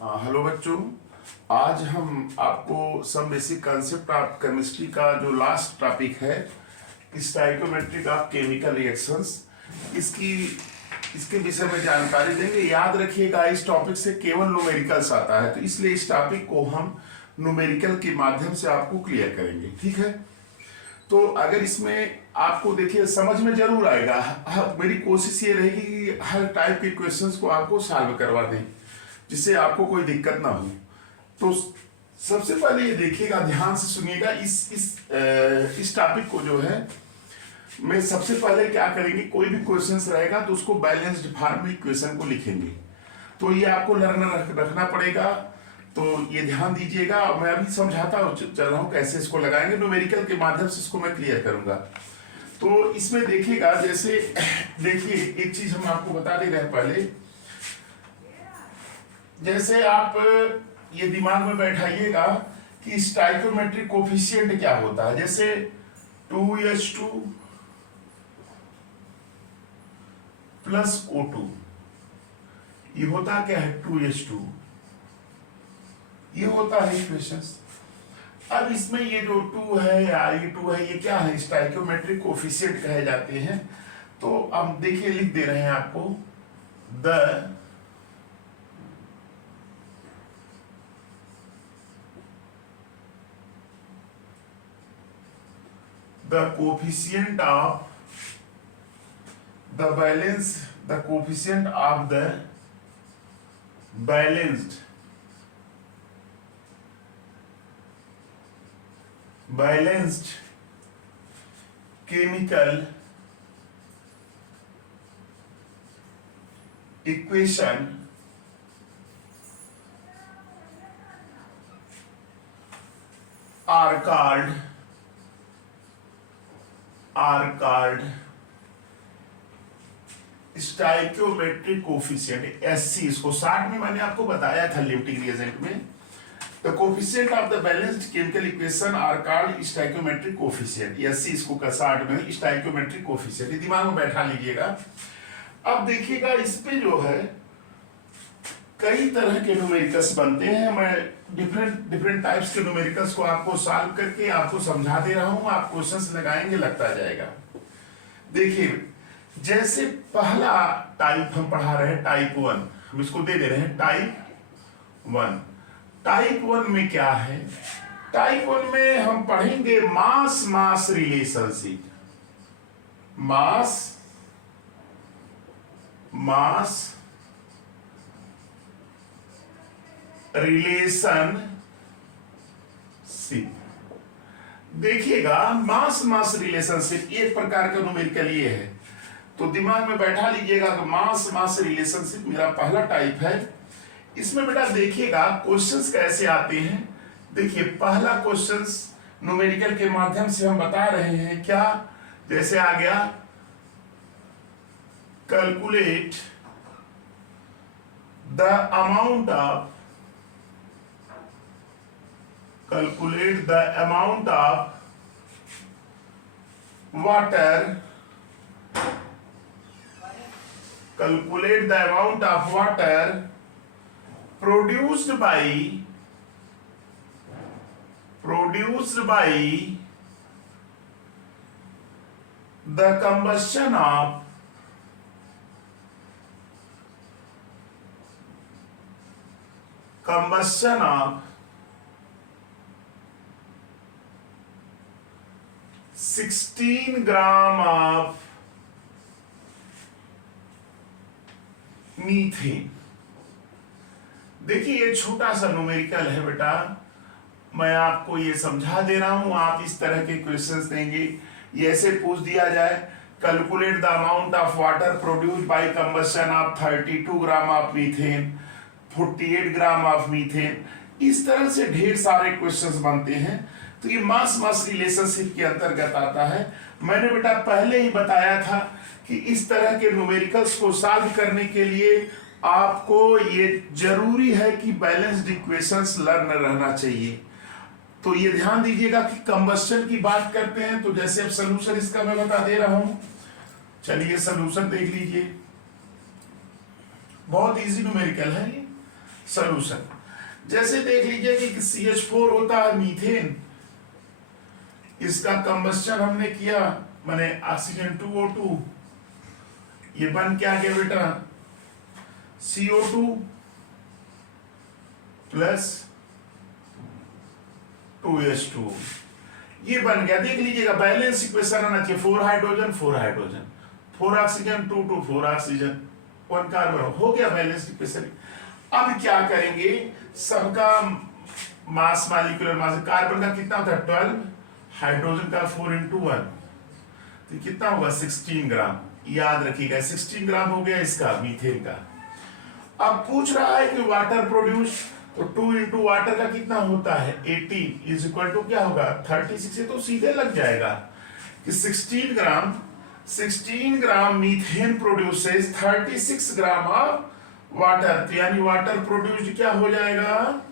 Hello बच्चों। आज हम आपको some basic concept of chemistry का जो लास्ट टॉपिक है स्टोइकोमेट्रिक ऑफ केमिकल रिएक्शंस इसके विषय में जानकारी देंगे। याद रखिएगा इस टॉपिक से केवल न्यूमेरिकल्स आता है, तो इसलिए इस टॉपिक को हम न्यूमेरिकल के माध्यम से आपको क्लियर करेंगे। ठीक है, तो अगर इसमें आपको देखिए समझ में जरूर आएगा। मेरी कोशिश ये रहेगी कि हर टाइप के क्वेश्चंस को आपको सॉल्व करवा दें जिससे आपको कोई दिक्कत ना हो। तो सबसे पहले ये देखिएगा, ध्यान से सुनिएगा। इस टॉपिक को जो है मैं सबसे पहले क्या करेंगे, कोई भी क्वेश्चंस रहेगा तो उसको बैलेंस्ड फॉर्म में क्वेश्चन को लिखेंगे। तो ये आपको रखना पड़ेगा, तो ये ध्यान दीजिएगा। मैं अभी समझाता चल रहा हूँ कैसे इसको लगाएंगे, न्यूमेरिकल के माध्यम से इसको मैं क्लियर करूंगा। तो इसमें देखिएगा, जैसे देखिए एक चीज हम आपको बता दे रहे हैं पहले। जैसे आप ये दिमाग में बैठाइएगा कि स्टोइकोमेट्रिक कोफिशिएंट क्या होता है। जैसे 2H2 प्लस O2, ये होता क्या है 2H2, ये होता है इक्वेशन। अब इसमें ये जो 2 है या ये 2 है, ये क्या है, स्टोइकोमेट्रिक कोफिशिएंट कहे जाते हैं। तो अब देखिए लिख दे रहे हैं आपको, the coefficient of the balanced chemical equation are called stoichiometric coefficient, SC। इसको शॉर्ट में मैंने आपको बताया था लिफ्टिंग रिएजेंट में। The coefficient of the balanced chemical equation are called stoichiometric coefficient, SC इसको का शॉर्ट में स्टोइकोमेट्रिक कोफिशिएंट। दिमाग में बैठा लीजिएगा। अब देखिएगा इस पे जो है कई तरह के न्यूमेरिकल्स बनते हैं। मैं डिफरेंट टाइप्स के न्यूमेरिकल्स को आपको सॉल्व करके आपको समझा दे रहा हूं। आप क्वेश्चंस लगाएंगे, लगता जाएगा। देखिए जैसे पहला टाइप हम पढ़ा रहे हैं टाइप 1, हम इसको दे रहे हैं टाइप 1। टाइप 1 में क्या है, टाइप 1 में हम पढ़ेंगे मास रिलेशनशिप। Mass relationship. देखिएगा मास रिलेशनशिप एक प्रकार का न्यूमेरिकल ये है। तो दिमाग में बैठा लीजिएगा कि मास रिलेशनशिप मेरा पहला टाइप है। इसमें बेटा देखिएगा क्वेश्चंस कैसे आते हैं। देखिए पहला क्वेश्चंस न्यूमेरिकल के माध्यम से हम बता रहे हैं क्या, जैसे आ गया calculate the amount of water produced by the combustion of 16 gram of methane. देखिए ये छोटा सा न्यूमेरिकल है बेटा, मैं आपको ये समझा दे रहा हूं। आप इस तरह के क्वेश्चंस देंगे, ये ऐसे पूछ दिया जाए calculate the amount of water produced bye combustion of 32 gram of methane, 48 gram of methane. इस तरह से ढेर सारे क्वेश्चंस बनते हैं। तो ये मास रिलेशनशिप के अंतर्गत आता है। मैंने बेटा पहले ही बताया था कि इस तरह के न्यूमेरिकल्स को सॉल्व करने के लिए आपको ये जरूरी है कि बैलेंस्ड इक्वेशंस लर्न रहना चाहिए। तो ये ध्यान दीजिएगा कि कंबस्शन की बात करते हैं तो जैसे अब सलूशन इसका मैं बता दे रहा हूं, चलिए सलूशन देख लीजिए। बहुत इजी न्यूमेरिकल है ये। सोल्यूशन। जैसे देख लीजिए कि CH4 होता है मीथेन, इसका कंबस्शन हमने किया, माने ऑक्सीजन 2O2, ये बन क्या गया बेटा CO2 प्लस 2H2, ये बन गया। देख लीजिएगा बैलेंस इक्वेशन आना चाहिए, 4 hydrogen 4 hydrogen, 4 oxygen 2 2 4 oxygen 1 carbon, हो गया बैलेंस इक्वेशन। अब क्या करेंगे, सबका मास मॉलिक्यूलर मास, कार्बन का कितना होता है 12, हाइड्रोजन का 4 × 1, तो कितना होगा 16 ग्राम, याद रखिएगा 16 ग्राम हो गया इसका मीथेन का। अब पूछ रहा है कि वाटर प्रोड्यूस, तो 2 × वाटर का कितना होता है 18 इज इक्वल टू क्या होगा 36, से तो सीधे लग जाएगा कि 16 gram methane produces 36 gram of water, तो यानी वाटर प्रोड्यूस्ड क्या हो जाएगा,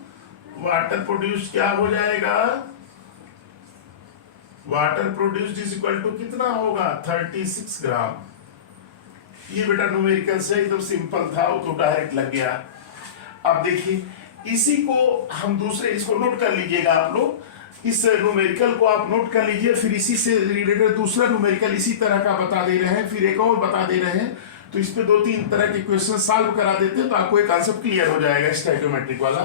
वाटर प्रोड्यूस्ड क्या हो जाएगा, water produced is equal to कितना होगा 36 ग्राम। ये बेटा न्यूमेरिकल से एकदम सिंपल था, वो तो डायरेक्ट लग गया। अब देखिए इसी को हम दूसरे, इसको नोट कर लीजिएगा आप लोग, इस न्यूमेरिकल को आप नोट कर लीजिए, फिर इसी से रिलेटेड दूसरा न्यूमेरिकल इसी तरह का बता दे रहे हैं, फिर एक और बता दे रहे हैं, तो इस पे 2-3 तरह के क्वेश्चन सॉल्व करा देते हैं, तो आपको एक कॉन्सेप्ट क्लियर हो जाएगा स्टैइकोमेट्रिक वाला।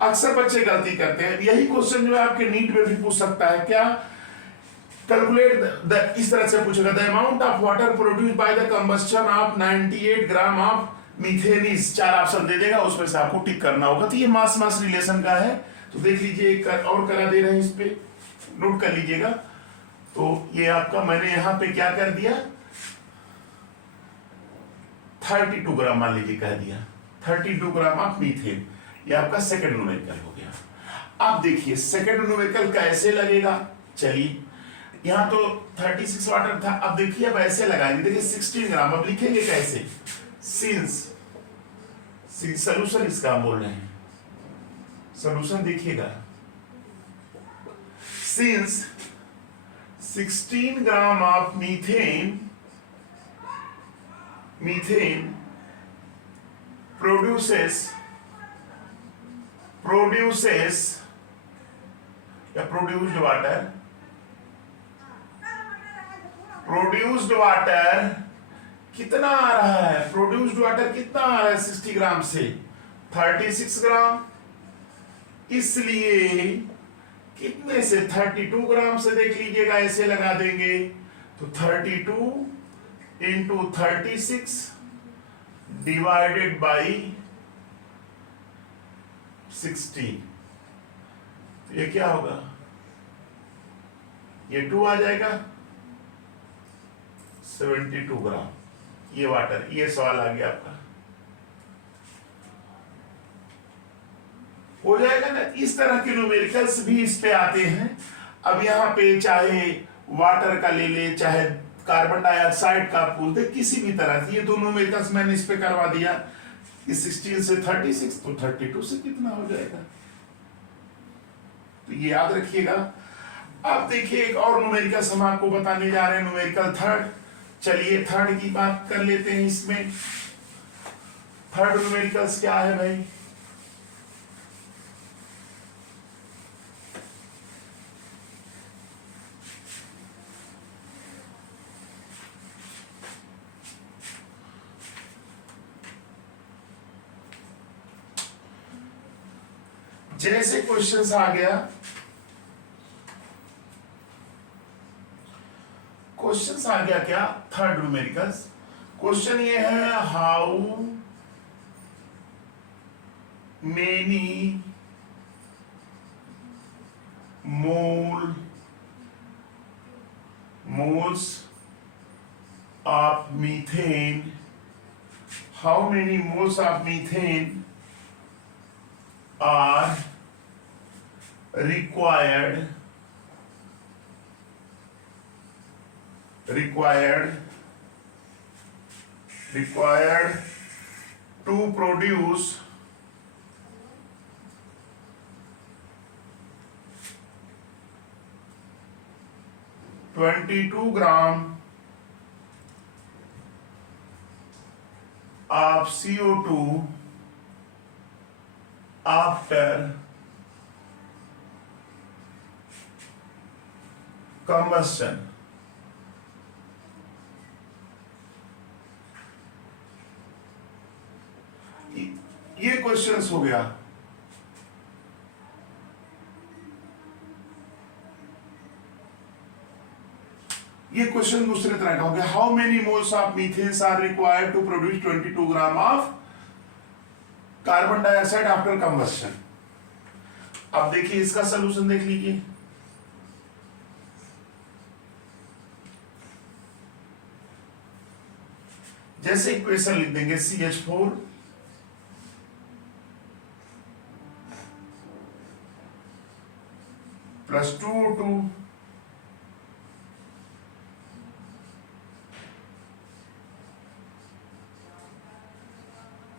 अक्सर बच्चे गलती करते हैं, यही क्वेश्चन जो है आपके नीट में भी पूछ सकता है, क्या कैलकुलेट इस तरह से पूछेगा, the amount of water produced by the combustion of 98 gram of methane is, 4 option दे देगा, उसमें से आपको टिक करना होगा। तो ये मास मास रिलेशन का है, तो देख लीजिए एक और करा दे रहे हैं, इस पे नोट कर लीजिएगा। तो ये आपका मैंने यहां पे क्या कर दिया 32 ग्राम मान लीजिए कह दिया, 32 ग्राम ऑफ मीथेन, ये आपका सेकंड न्यूमेरिकल हो गया। अब देखिए सेकंड न्यूमेरिकल कैसे लगेगा, चलिए यहां तो 36 वाटर था, अब देखिए अब ऐसे लगाएंगे, देखिए 16 ग्राम, अब लिखेंगे कैसे, सिंस सोल्यूशन इसका हम बोल रहे हैं, सोल्यूशन देखिएगा, since 16 gram of methane produces या प्रोड्यूस्ड वाटर कितना आ रहा है, प्रोड्यूस्ड वाटर कितना आ रहा है 60 ग्राम से 36 ग्राम, इसलिए कितने से 32 ग्राम से, देख लीजिएगा ऐसे लगा देंगे, तो 32 × 36 डिवाइडेड बाई 16, तो ये क्या होगा, ये 2 आ जाएगा, 72 ग्राम ये वाटर। ये सवाल आ गया आपका, हो जाएगा ना। इस तरह के न्यूमेरिकल्स भी इस पे आते हैं। अब यहाँ पे चाहे वाटर का ले ले, चाहे कार्बन डाइऑक्साइड का पूल दे, किसी भी तरह से, ये दोनों न्यूमेरिकल्स मैंने इस पे करवा दिया, इस 16 से 36, तो 32 से कितना हो जाएगा, तो ये याद रखिएगा। अब देखिए एक और न्यूमेरिकल हम आपको बताने जा रहे हैं, न्यूमेरिकल थर्ड। चलिए थर्ड की बात कर लेते हैं। इसमें थर्ड न्यूमेरिकल्स क्या है भाई, जैसे क्वेश्चंस आ गया, क्वेश्चंस आ गया क्या थर्ड न्यूमेरिकल्स, क्वेश्चन ये है how many moles of methane, how many moles of methane are required to produce 22 gram of CO2 after combustion, ये क्वेश्चंस हो गया। ये क्वेश्चन दूसरे तरह का हो गया, how many moles of methane are required to produce 22 gram of carbon dioxide after combustion. अब देखिए इसका सलूशन देख लीजिए। जैसे इक्वेशन लिख देंगे CH4 प्लस 2O2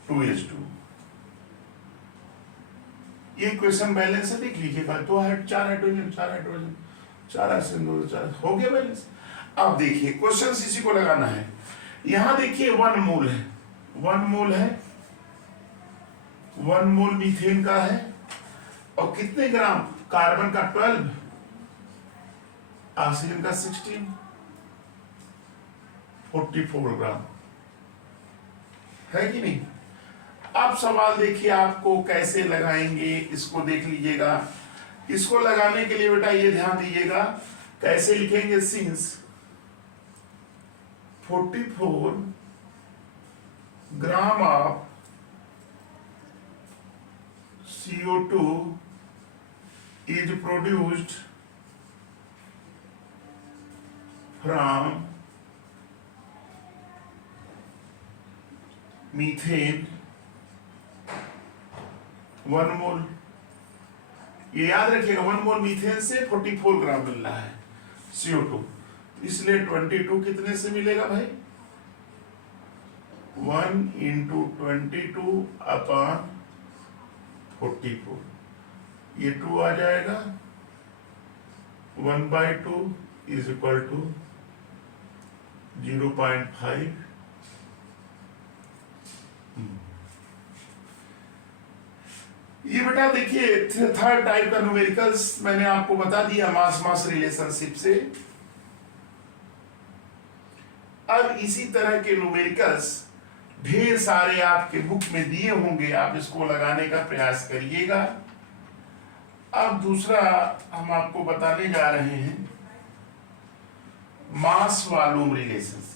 2H2। ये इक्वेशन बैलेंस है, देख लीजिएगा। दो चार हाइड्रोजन, चार ऑक्सीजन, दो चार, हो गया बैलेंस। अब देखिए क्वेश्चन इसी को लगाना है। यहां देखिए 1 मोल है, 1 मोल है, 1 मोल मीथेन का है, और कितने ग्राम कार्बन का 12, ऑक्सीजन का 16, 44 ग्राम है कि नहीं। अब सवाल देखिए आपको कैसे लगाएंगे, इसको देख लीजिएगा। इसको लगाने के लिए बेटा ये ध्यान दीजिएगा कैसे लिखेंगे। Since 44 gram of CO2 is produced from methane 1 मोल। ये याद रखिएगा 1 मोल मीथेन से 44 ग्राम मिल रहा है CO2, इसलिए 22 कितने से मिलेगा भाई, 1 × 22 अपॉन 44, ये 2 आ जाएगा, 1/2 इज इक्वल टू 0.5। ये बेटा देखिए थर्ड टाइप का न्यूमेरिकल्स मैंने आपको बता दिया मास मास रिलेशनशिप से। अब इसी तरह के न्यूमेरिकल्स ढेर सारे आपके बुक में दिए होंगे, आप इसको लगाने का प्रयास करिएगा। अब दूसरा हम आपको बताने जा रहे हैं मास वॉल्यूम रिलेशनशिप।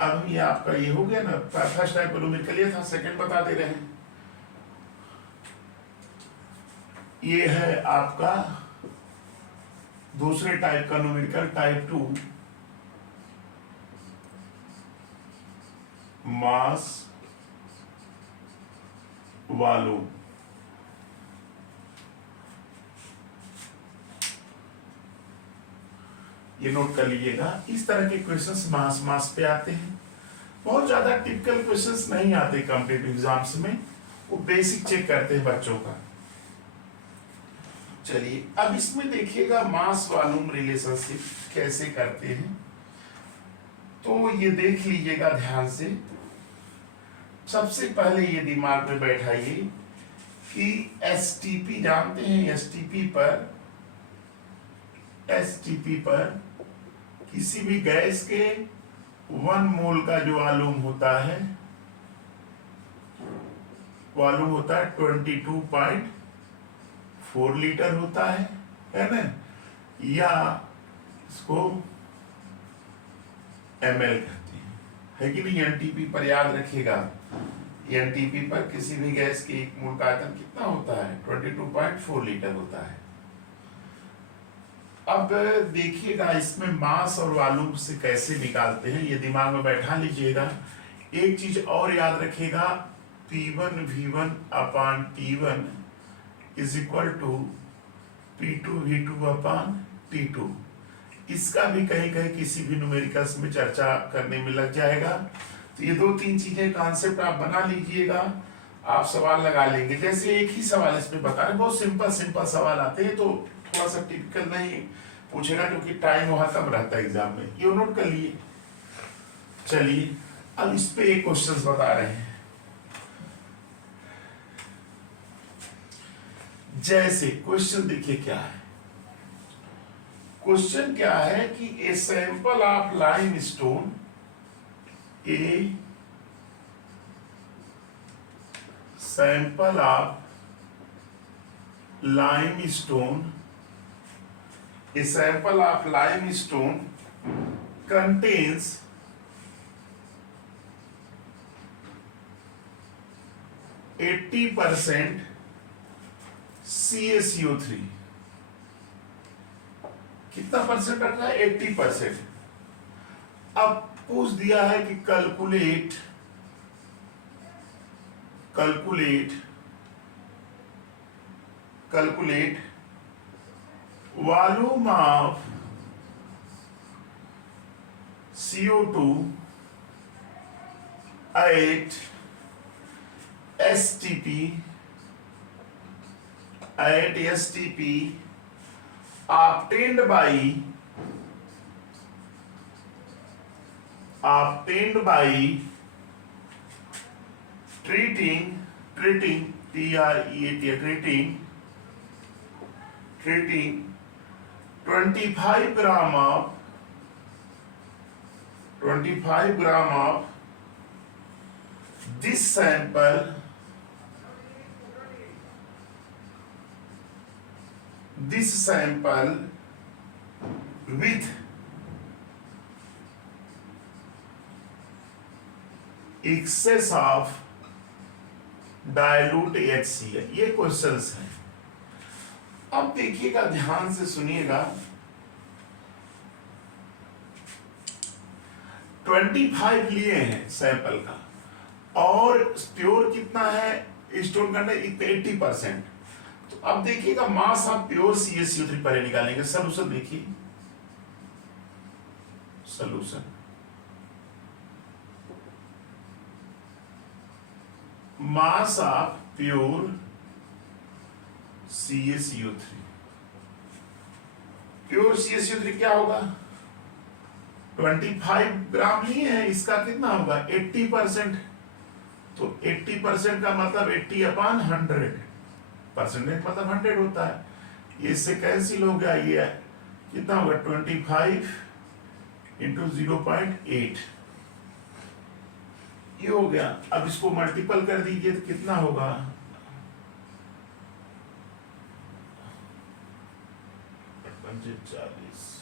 अब ये आपका ये हो गया ना, फर्स्ट टाइप न्यूमेरिकल ये था, सेकंड बता दे रहे हैं। ये है आपका दूसरे टाइप का न्यूमेरिकल, टाइप 2, मास वॉल्यूम। ये नोट कर लीजिएगा, इस तरह के क्वेश्चंस मास मास पे आते हैं। बहुत ज्यादा टिपिकल क्वेश्चंस नहीं आते कॉम्पिटिटिव एग्जाम्स में, वो बेसिक चेक करते हैं बच्चों का। चलिए अब इसमें देखिएगा मास वॉल्यूम रिलेशनशिप कैसे करते हैं, तो ये देख लीजिएगा ध्यान से। सबसे पहले ये दिमाग में बैठाइए कि एसटीपी जानते हैं, एसटीपी पर किसी भी गैस के 1 मोल का जो वॉल्यूम होता है 22.4 लीटर होता है ना, या इसको ml कहते हैं, है कि नहीं। एनटीपी पर याद रखिएगा, एनटीपी पर किसी भी गैस के 1 मोल का आयतन कितना होता है, 22.4 लीटर होता है। अब देखिएगा इसमें मास और वॉल्यूम से कैसे निकालते हैं, ये दिमाग में बैठा लीजिएगा। एक चीज और याद रखिएगा, P1 V1 upon T1 is equal to P2 V2 upon T2। इसका भी कहीं कहीं किसी भी न्यूमेरिकल्स में चर्चा करने में लग जाएगा। तो ये 2-3 चीजें कॉन्सेप्ट आप बना लीजिएगा, आप सवाल लगा लेंगे। जैसे एक ही सवाल इसमें बता रहे, बहुत सिंपल सिंपल सवाल आते हैं, तो थोड़ा सा टिपिकल नहीं पूछेगा क्योंकि टाइम वहां कम रहता है एग्जाम में, ये नोट कर लिए। चलिए अब इस पे एक क्वेश्चन बता रहे हैं। जैसे क्वेश्चन देखिए क्या है, क्वेश्चन क्या है कि a sample of lime stone, a sample of limestone, a sample of limestone contains 80% CaCO3। कितना परसेंट रख रहा है? 80%। अब पूछ दिया है कि calculate volume of CO2 at STP obtained by treating treating 25 gram of this sample with excess of dilute HCl। ये क्वेश्चंस हैं। अब देखिएगा, ध्यान से सुनिएगा। 25 लिए हैं सैंपल का, और प्योर कितना है स्टोन का? 80%। तो अब देखिएगा मास ऑफ प्योर CaCO3 पहले निकालेंगे। सॉल्यूशन देखिए, solution mass of pure CaCO3, pure CaCO3 क्या होगा? 25 ग्राम लिए हैं, इसका कितना होगा? 80%। तो 80% का मतलब 80/100, परसेंटेज मतलब 100 होता है। ये इससे कैंसिल हो गया, ये कितना होगा? 25 × 0.8, ये हो गया। अब इसको मल्टीपल कर दीजिए तो कितना होगा? 40,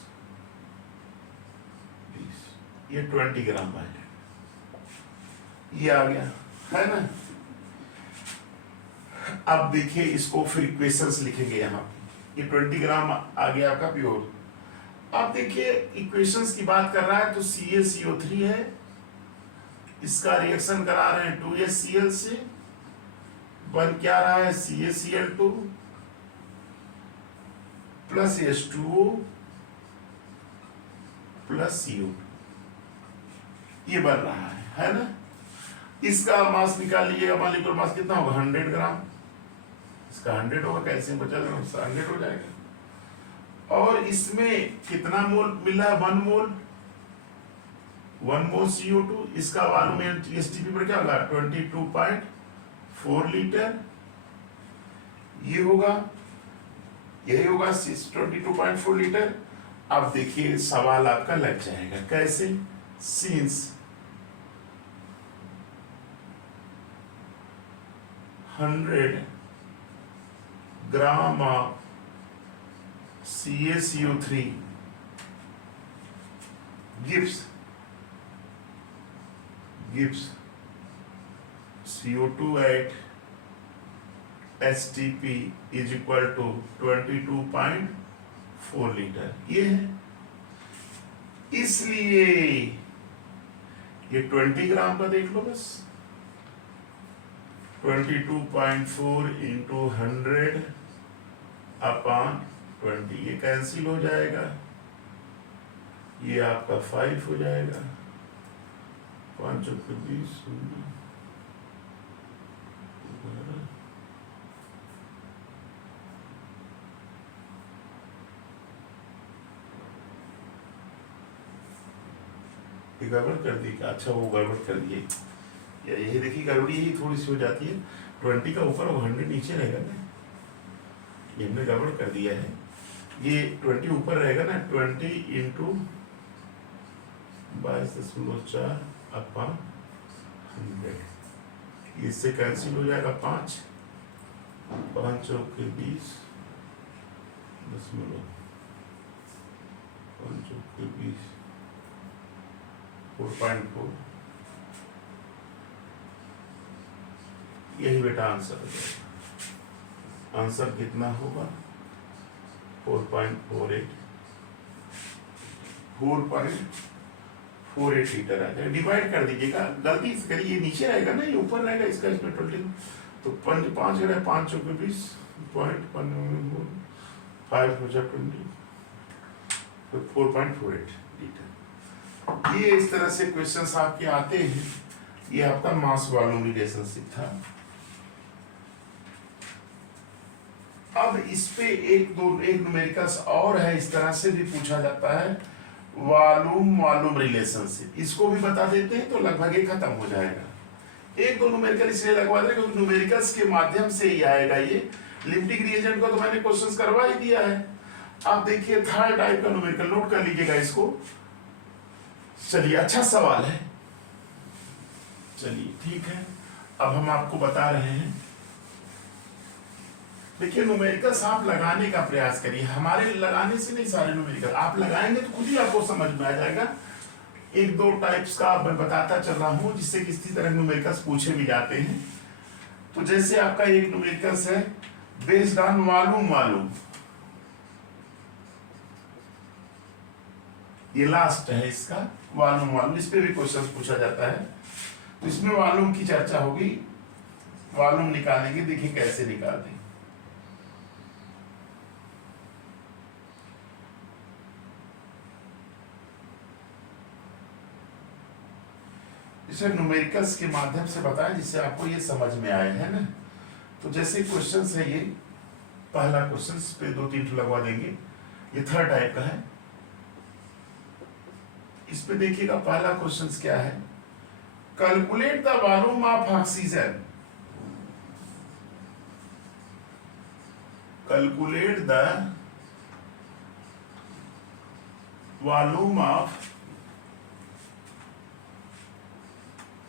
20, ये 20 ग्राम है, ये आ गया है ना। अब देखिए इसको फिर इक्वेशंस लिखेंगे यहाँ। ये 20 ग्राम आ गया आपका प्योर। अब देखिए इक्वेशंस की बात कर रहा है, तो CaCO3 है, इसका रिएक्शन करा रहे हैं 2HCl से, बन क्या रहा है? CaCl2 plus H2O plus CO, ये बन रहा है ना। इसका मास निकाल लीजिएगा, मान लीजिए मास कितना होगा? 100 ग्राम। इसका 100 होगा, कैल्शियम को चल रहा है 100 हो जाएगा। और इसमें कितना मोल मिला है? 1 मोल CO2। इसका वॉल्यूम STP पर क्या होगा? 22.4 लीटर। ये होगा, यही होगा 22.4 लीटर। अब देखिए सवाल आपका लग जाएगा, कैसे? Since 100 gram of CaCO3 gives CO2 at STP is equal to 22.4 litre, ये है। इसलिए ये 20 ग्राम का देख लो बस, 22.4 × 100/20, ये कैंसिल हो जाएगा, ये आपका 5 हो जाएगा। 5 × 20, गड़बड़ कर दी क्या? अच्छा वो गड़बड़ कर दिए या यही देखिए गड़बड़ी ही थोड़ी सी हो जाती है। 20 का ऊपर और 100 नीचे रहेगा ना, ये हमने गड़बड़ कर दिया है। ये 20 ऊपर रहेगा ना, 20 इंटू 22.4 अपॉन 100, इससे कैंसिल हो जाएगा 5 चौके 20 दशमलव 5 चौके 20 4.4, यही बेटा आंसर हो जाएगा। आंसर कितना होगा? 4.48 लीटर आ जाएगा। डिवाइड कर दीजिएगा, गलती से करिए, ये नीचे रहेगा ना, ये ऊपर रहेगा इसका, इसमें 20 तो 5 5 चौके 20 5 हो जाए 20 तो 4.48 लीटर। ये इस तरह से क्वेश्चंस आपके आते हैं। ये आपका मास वॉल्यूम रिलेशनशिप था। अब इस पे एक न्यूमेरिकल्स और है, इस तरह से भी पूछा जाता है, वॉल्यूम रिलेशनशिप। इसको भी बता देते हैं तो लगभग ये खत्म हो जाएगा। एक दो न्यूमेरिकल इसलिए लगवा दे क्योंकि न्यूमेरिकल्स के माध्यम से ही आएगा ये। लिमिटिंग रिएजेंट को तो मैंने क्वेश्चंस करवा ही दिया है। आप देखिए थर्ड टाइप का न्यूमेरिकल, नोट कर लीजिएगा इसको। चलिए, अच्छा सवाल है, चलिए ठीक है। अब हम आपको बता रहे हैं, देखिए न्यूमेरिकल्स आप लगाने का प्रयास करिए। हमारे लगाने से नहीं, सारे न्यूमेरिकल आप लगाएंगे तो खुद ही आपको समझ में आ जाएगा। एक दो टाइप्स का मैं बताता चल रहा हूं जिससे किसी तरह न्यूमेरिकल्स पूछे भी जाते हैं। तो जैसे आपका एक न्यूमेरिकल्स है बेस्ड ऑन वॉल्यूम, ये लास्ट है इसका, वॉल्यूम, इस पे भी क्वेश्चन पूछा जाता है। तो इसमें वॉल्यूम की चर्चा होगी, वॉल्यूम निकालेंगे, देखिए कैसे निकालते हैं। इसे न्यूमेरिकल्स के माध्यम से बताएं जिससे आपको ये समझ में आए, है ना। तो जैसे क्वेश्चंस है, ये पहला क्वेश्चन पे 2-3 लगवा देंगे। ये थर्ड टाइप का है। इस पे देखिएगा पहला क्वेश्चन क्या है, calculate the volume of oxygen, calculate the volume of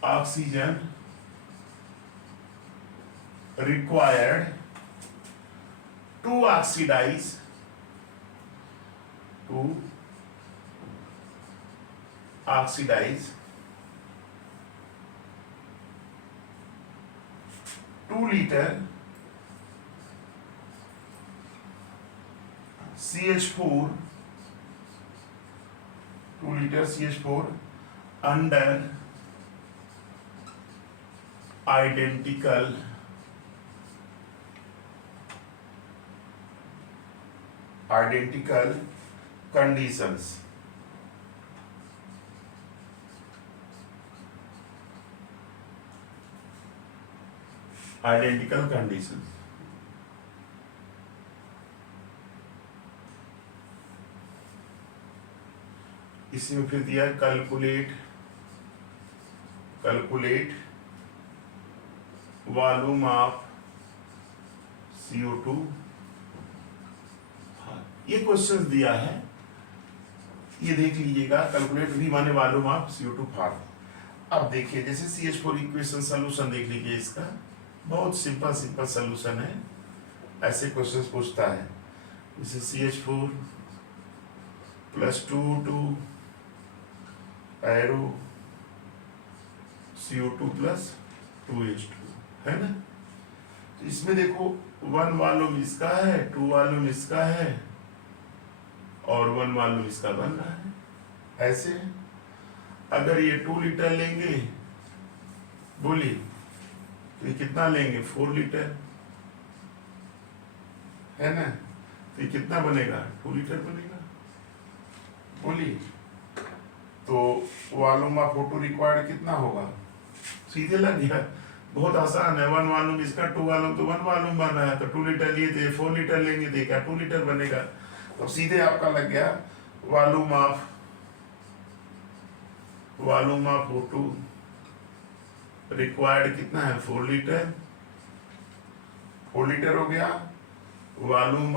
oxygen required to oxidize 2 liter CH4, 2 liter CH4 under identical conditions, identical conditions। इसमें फिर दिया कैलकुलेट वॉल्यूम ऑफ CO2। ये क्वेश्चन दिया है, ये देख लीजिएगा। कैलकुलेट भी माने वॉल्यूम ऑफ CO2 फार्म। अब देखिए जैसे CH4 इक्वेशन सोल्यूशन देख लीजिए, इसका बहुत सिंपल सोल्यूशन है। ऐसे क्वेश्चंस पूछता है, जैसे CH4 +2 एरो CO2 + 2H2, है ना। तो इसमें देखो 1 वॉल्यूम इसका है, 2 वॉल्यूम इसका है और 1 वॉल्यूम इसका बन रहा है। ऐसे अगर ये 2 लीटर लेंगे, बोलिए तो ये कितना लेंगे? 4 लीटर, है ना। तो ये कितना बनेगा? 2 लीटर बनेगा, बोलिए। तो वॉल्यूम ऑफ O2 रिक्वायर्ड कितना होगा? सीधे लग गया, बहुत आसान है। 1 वॉल्यूम इसका, 2 वॉल्यूम तो 1 वॉल्यूम बन रहा है, तो 2 लीटर लिए थे, 4 लीटर लेंगे तो क्या 2 लीटर बनेगा। तो सीधे आपका लग गया volume of volume of O2 required कितना है 4 लीटर, 4 लीटर हो गया। Volume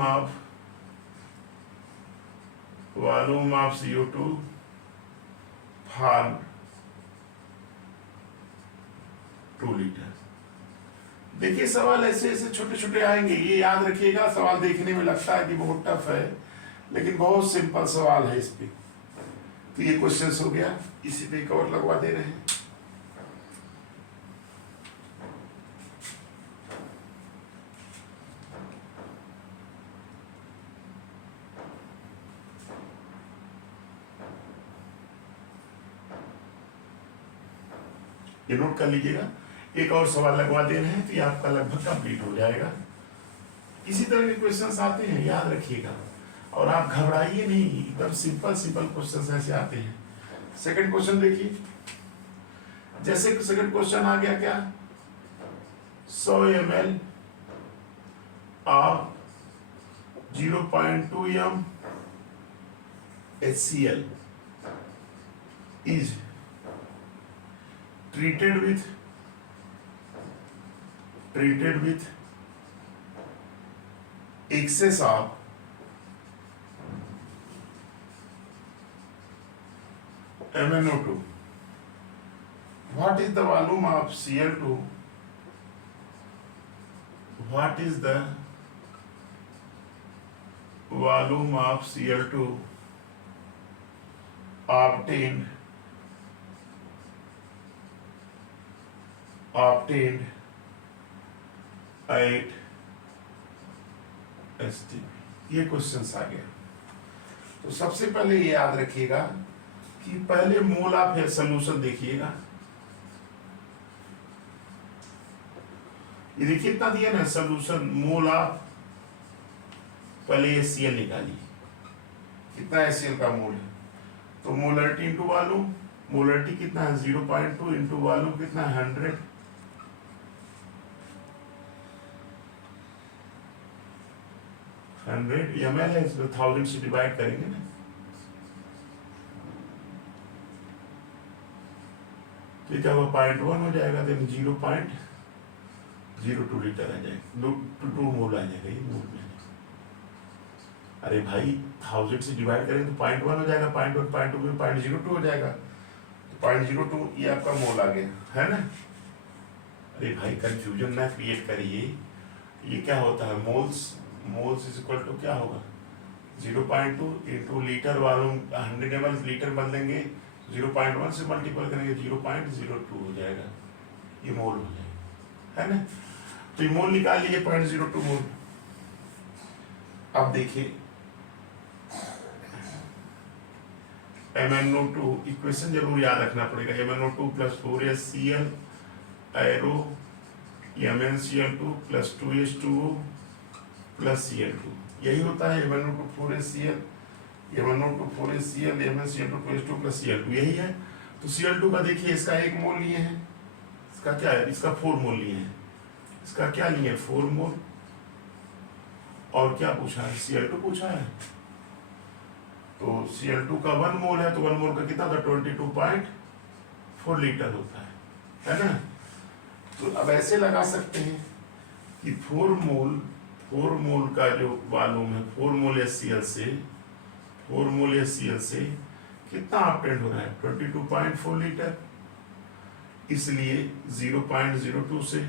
of CO2 form 2 litre. देखिए सवाल ऐसे ऐसे छोटे छोटे आएंगे, ये याद रखिएगा। सवाल देखने में लगता है कि बहुत टफ है, लेकिन बहुत सिंपल सवाल है इस पे। तो ये क्वेश्चन हो गया, इसी पे कवर लगवा दे रहे हैं। ये नोट कर लीजिएगा, एक और सवाल लगवा दे रहे हैं तो ये आपका लगभग कंप्लीट हो जाएगा। इसी तरह के क्वेश्चंस आते हैं, याद रखिएगा। और आप घबराइए नहीं, एकदम सिंपल सिंपल क्वेश्चंस ऐसे आते हैं। सेकंड क्वेश्चन देखिए, जैसे सेकंड क्वेश्चन आ गया क्या, 100 ml of 0.2 m HCl is treated with excess of MnO2. What is the volume of Cl2? What is the volume of Cl2 obtained at STP? ये question आ गया। तो सबसे पहले ये याद रखिएगा कि पहले मोल ऑफ सॉल्यूशन देखिएगा। ये देखिए कितना दिया ना सॉल्यूशन, मोल ऑफ, पहले HCl निकालिए, कितना HCl का मोल है। तो मोलरिटी इंटू वॉल्यूम, मोलरिटी कितना है 0.2 इंटू वॉल्यूम कितना है 100। ml है, इसमें 1000 से डिवाइड करेंगे ना, तो क्या हुआ 0.1 हो जाएगा, देन 0.02 लीटर आ जाएगा, 2 मोल आ जाएगा ये मोल में। अरे भाई 1000 से डिवाइड करेंगे तो 0.1 हो जाएगा, 0.1 0.2 में 0.02 हो जाएगा, तो 0.02 ये आपका मोल आ गया है ना। अरे भाई कंफ्यूजन ना क्रिएट करिए, ये क्या होता है मोल्स इज इक्वल टू क्या होगा 0.2 into litre volume 100 ml, litre बदलेंगे 0.1 से मल्टीपल करेंगे 0.02 हो जाएगा, ये मोल हो जाएगा है ना। तो ये मोल निकाल लीजिए 0.02 मोल। अब देखिए MnO2 इक्वेशन जरूर याद रखना पड़ेगा, MnO2 plus 4HCl arrow MnCl2 plus 2H2O plus Cl2, यही होता है MnO2 4HCl, MnO2 4HCl MnCl2 2H2 plus Cl2, यही है। तो Cl2 का देखिए, इसका 1 मोल लिए हैं, इसका क्या है, इसका 4 मोल लिए हैं, इसका क्या लिए 4 मोल, और क्या पूछा है Cl2 पूछा है। तो Cl2 का 1 मोल है, तो 1 मोल का कितना था 22.4 लीटर होता है ना। तो अब ऐसे लगा सकते हैं कि 4 मोल का जो वॉल्यूम है 4 मोल HCl से कितना ऑब्टेन हो रहा है 22.4 लीटर, इसलिए 0.02 से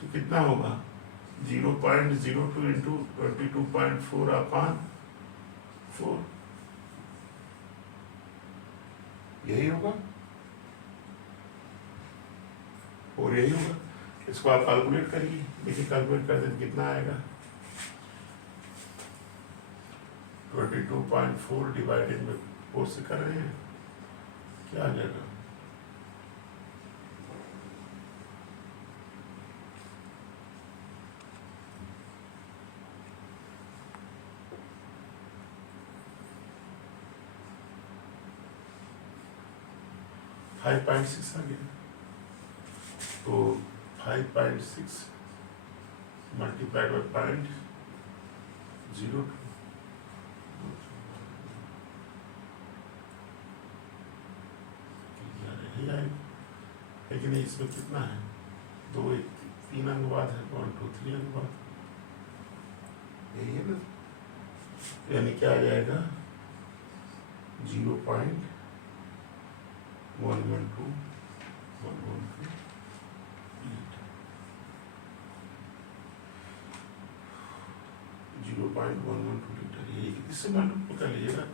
तो कितना होगा 0.02 इंटू 22.4/4, यही होगा और यही होगा। इसको आप कैलकुलेट करिए, देखिए कैलकुलेट करते तो कितना आएगा 22.4 डिवाइडेड में 4 से कर रहे हैं, क्या आ जाएगा 5.6 आ गया। तो 5.6 मल्टीप्लाइड बाई 0.02 लेकिन इसमें कितना है, 2 1 3 अंक बाद है, 1 2 3 अंक बाद, यही है ना। यानी क्या आ जाएगा 0.112 लीटर, यही इससे मल्टीप्लाई कर लीजिएगा,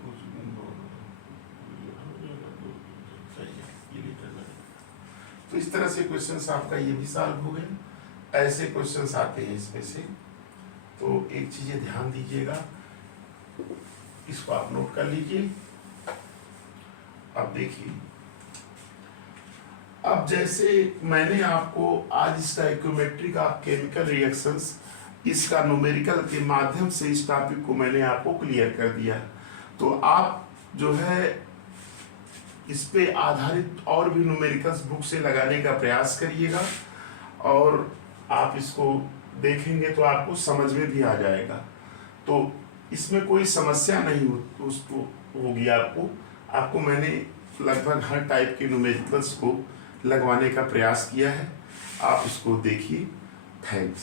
तो इस तरह से क्वेश्चंस आपका ये भी सॉल्व हो गए। ऐसे क्वेश्चंस आते हैं इसमें से, तो एक चीज ध्यान दीजिएगा, इसको आप नोट कर लीजिए। अब देखिए, अब जैसे मैंने आपको आज स्टोइकियोमेट्री का केमिकल रिएक्शंस इसका न्यूमेरिकल के माध्यम से इस टॉपिक को मैंने आपको क्लियर कर दिया, तो आप जो है इस पे आधारित और भी न्यूमेरिकल्स बुक से लगाने का प्रयास करिएगा, और आप इसको देखेंगे तो आपको समझ में भी आ जाएगा। तो इसमें कोई समस्या नहीं उसको होगी आपको मैंने लगभग हर टाइप के न्यूमेरिकल्स को लगवाने का प्रयास किया है, आप इसको देखिए। थैंक्स।